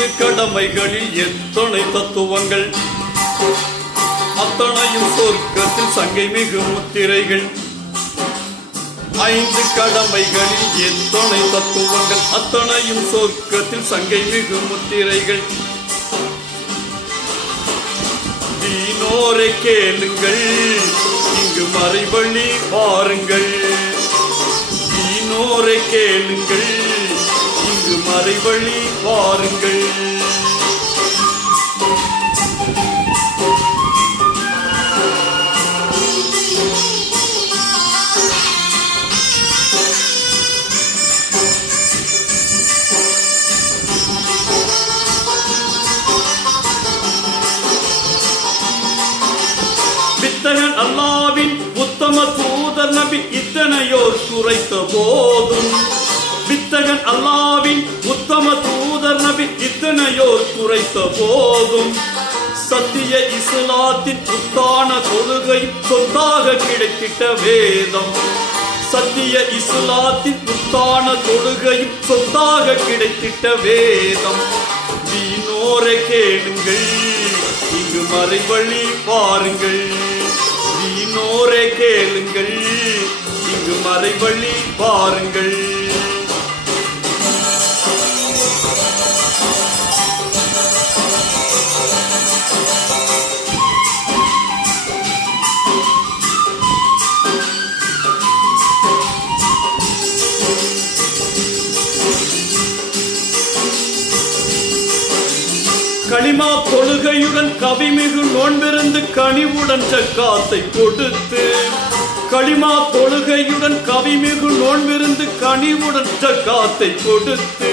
ஐந்து கடமைகளில் எத்தனை தத்துவங்கள்? அத்தனையும் சொர்க்கத்தில் சங்கை மிகு முத்திரைகள். ஐந்து கடமைகளில் எத்தனை தத்துவங்கள்? அத்தனையும் சொர்க்கத்தில் சங்கை மிகு முத்திரைகள். தீனோரை கேளுங்கள் இங்கு மறைவழி பாருங்கள் தீனோரை கேளுங்கள் இங்கு மறைவழி பாருங்கள் தூதர் நபி இத்தனையோர் குறைத்த போதும் வித்தகன் அல்லாவின் உத்தம தூதர் நபி இத்தனையோர் குறைத்த போதும் சத்திய இஸ்லாத்தின் புத்தான கொள்கை சொத்தாக கிடைத்திட்ட வேதம் சத்திய இஸ்லாத்தின் புத்தான தொழுகையும் சொத்தாக கிடைத்திட்ட வேதம். வீணோரை கேளுங்கள் இங்கு மறைவழி பாருங்கள் இன்னோரை கேளுங்கள் இங்கு மறைவழி பாருங்கள் களிமா தொழுகையுடன் கவிமிகு நோன்பிருந்து கனிவுடன் சக்காத்தை கொடுத்து களிமா தொழுகையுடன் கவிமிகு நோன்பிருந்து கனிவுடன் சக்காத்தை கொடுத்து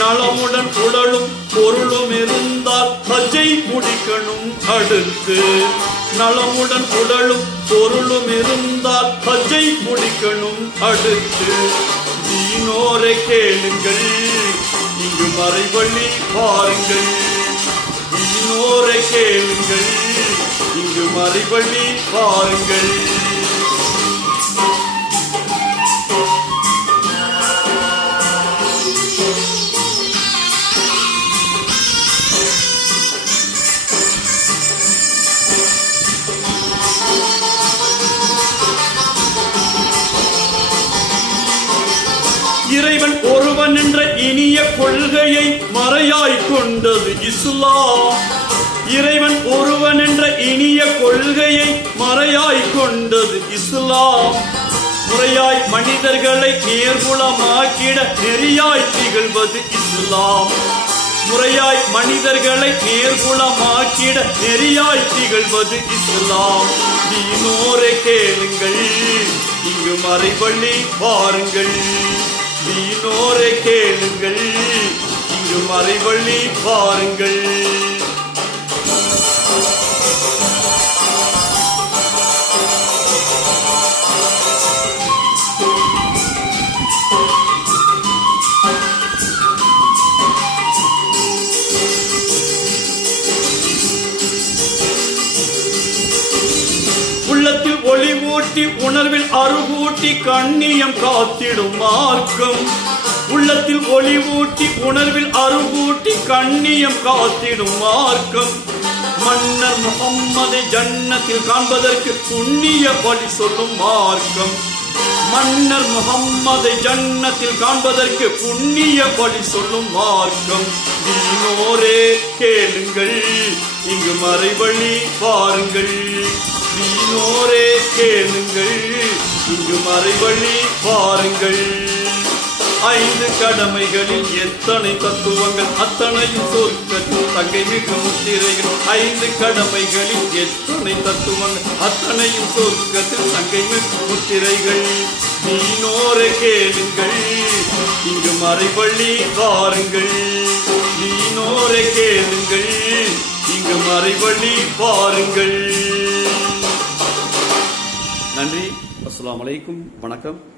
நலமுடன் உடலும் பொருளும் இருந்தால் ஹஜ்ஜை முடிக்கணும் அடுத்து நலமுடன் உடலும் பொருளும் இருந்தால் ஹஜ்ஜை முடிக்கணும் அடுத்து. தீனோரை கேளுங்கள் இங்கு மறைவழி பாருங்கள். இன்னோரை கேளுங்கள் இங்கு மறுபடி பாருங்கள். இறைவன் ஒருவன் என்ற இனிய கொள்கையை மறையாய் கொண்டது இஸ்லாம் இறைவன் ஒருவன் என்ற இனிய கொள்கையை மறையாய் கொண்டது இஸ்லாம் முறையாய் மனிதர்களை நேர்குலமாக்கிட நெறியாய் திகழ்வது இஸ்லாம் முறையாய் மனிதர்களை நேர்குலமாக்கிட நெறியாய் திகழ்வது இஸ்லாம் வீணோரை கேளுங்கள் இங்கு மறைவழி பாருங்கள் வீணோரை கேளுங்கள் இங்கு மறைவள்ளி பாருங்கள். ஊட்டி உணர்வில் அருகூட்டி கண்ணியம் காத்திடும் மார்க்கம். உள்ளத்தில் ஒளி ஊட்டி உணர்வில் அருகூட்டி கண்ணியம் காத்திடும் மார்க்கம். மன்னர் முகம்மதை ஜன்னத்தில் காண்பதற்கு புண்ணிய பலி சொல்லும் மார்க்கம். மன்னர் முகம்மதை ஜன்னத்தில் காண்பதற்கு புண்ணிய பலி சொல்லும் மார்க்கம். வீணோரே கேளுங்கள். இங்கு மறைவழி பாருங்கள். வீணோரே கேளுங்கள். இங்கு மறைவழி பாருங்கள். ஐந்து கடமைகளில் எத்தனை தத்துவங்கள் அத்தனையும் சொர்க்கத்தில் தங்கை மிகு முத்திரைகள் ஐந்து கடமைகளில் எத்தனை தத்துவங்கள் அத்தனையும் சொர்க்கத்தில் தங்கை மிகு முத்திரைகள் நீனோரை கேளுங்கள். இங்கு மறைபள்ளி பாருங்கள். நீனோரை கேளுங்கள். இங்கு மறைபள்ளி பாருங்கள். நன்றி. அஸ்லாம் அலைக்கும். வணக்கம்.